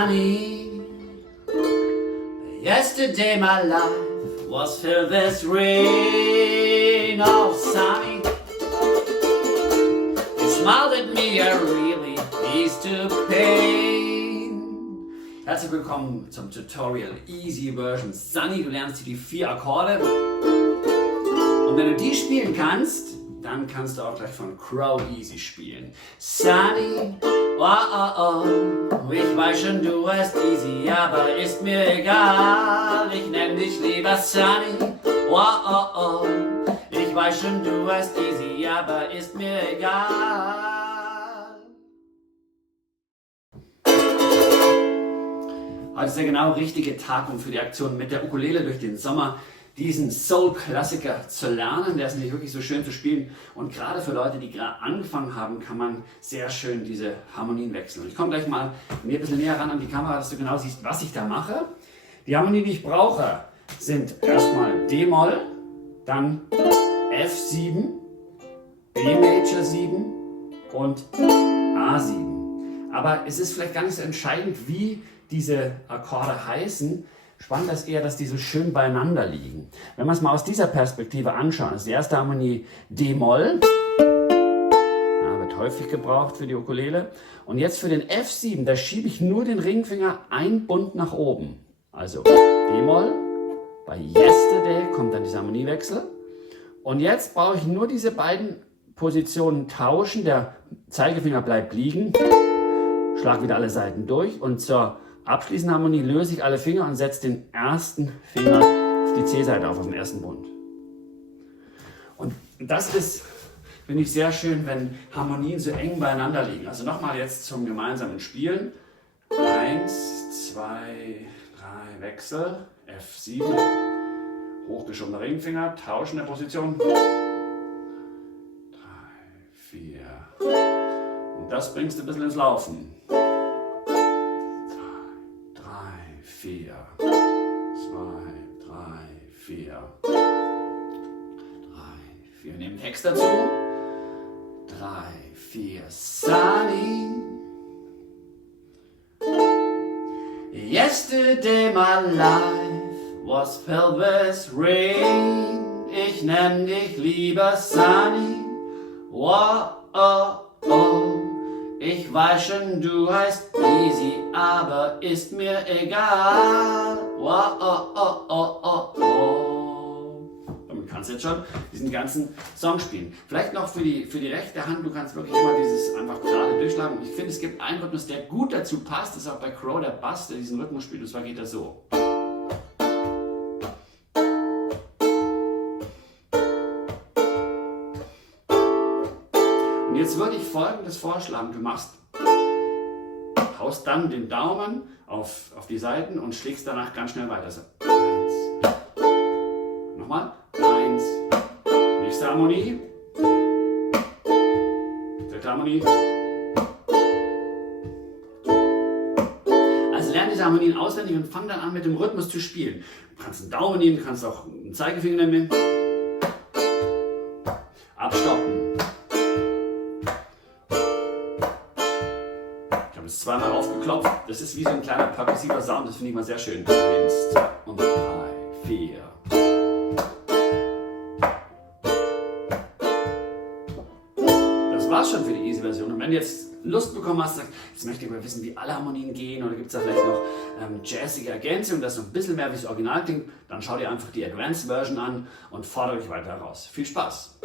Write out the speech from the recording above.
sunny. Yesterday my life was filled with rain. Oh, sunny, you smiled at me, I really eased to pain. Herzlich willkommen zum Tutorial Easy Version Sunny. Du lernst hier die 4 Akkorde. Und wenn du die spielen kannst, dann kannst du auch gleich von Crow Easy spielen. Sunny, oh oh oh, ich weiß schon, du heißt Easy, aber ist mir egal. Ich nenn dich lieber Sunny, oh oh oh, ich weiß schon, du heißt Easy, aber ist mir egal. Heute ist der genau richtige Tag, um für die Aktion mit der Ukulele durch den Sommer diesen Soul-Klassiker zu lernen. Der ist nämlich wirklich so schön zu spielen. Und gerade für Leute, die gerade angefangen haben, kann man sehr schön diese Harmonien wechseln. Und ich komme gleich mal ein bisschen näher ran an die Kamera, dass du genau siehst, was ich da mache. Die Harmonien, die ich brauche, sind erstmal D-Moll, dann F7, B-Major 7 und A7. Aber es ist vielleicht gar nicht so entscheidend, wie diese Akkorde heißen. Spannend ist eher, dass die so schön beieinander liegen. Wenn wir es mal aus dieser Perspektive anschauen, ist die erste Harmonie D-Moll. Ja, wird häufig gebraucht für die Ukulele. Und jetzt für den F7, da schiebe ich nur den Ringfinger ein Bund nach oben. Also D-Moll, bei Yesterday kommt dann dieser Harmoniewechsel. Und jetzt brauche ich nur diese beiden Positionen tauschen. Der Zeigefinger bleibt liegen, schlag wieder alle Seiten durch und zur abschließende Harmonie löse ich alle Finger und setze den ersten Finger auf die C-Seite auf dem ersten Bund. Und das ist, finde ich, sehr schön, wenn Harmonien so eng beieinander liegen. Also nochmal jetzt zum gemeinsamen Spielen. 1, 2, 3, Wechsel, F7, hochgeschobener Ringfinger, tauschende Position. 3, 4. Und das bringst du ein bisschen ins Laufen. 4, 2, 3, 4, 3, 4. Nehmen Text dazu. 3, 4, sunny. Yesterday my life was filled with rain. Ich nenn dich lieber Sunny. Oh, oh, oh. Ich weiß schon, du heißt Easy, aber ist mir egal. Oh, oh, oh, oh, oh, oh. Damit kannst du jetzt schon diesen ganzen Song spielen. Vielleicht noch für die rechte Hand, du kannst wirklich immer dieses einfach gerade durchschlagen. Und ich finde, es gibt einen Rhythmus, der gut dazu passt. Das ist auch bei Crow der Bass, der diesen Rhythmus spielt. Und zwar geht er so. Und jetzt würde ich Folgendes vorschlagen. Du haust dann den Daumen auf die Seiten und schlägst danach ganz schnell weiter. So. 1. Nochmal. 1. Nächste Harmonie. Dritte Harmonie. Also lerne diese Harmonien auswendig und fang dann an mit dem Rhythmus zu spielen. Du kannst einen Daumen nehmen, du kannst auch einen Zeigefinger nehmen. Abstoppen. Zweimal aufgeklopft. Das ist wie so ein kleiner perkussiver Sound. Das finde ich mal sehr schön. 1, 2 und 3, 4. Das war's schon für die Easy-Version. Und wenn du jetzt Lust bekommen hast, sagst, jetzt möchte ich mal wissen, wie alle Harmonien gehen, oder gibt es da vielleicht noch jazzige Ergänzungen, dass so ein bisschen mehr wie das Original klingt, dann schau dir einfach die Advanced Version an und fordere dich weiter heraus. Viel Spaß!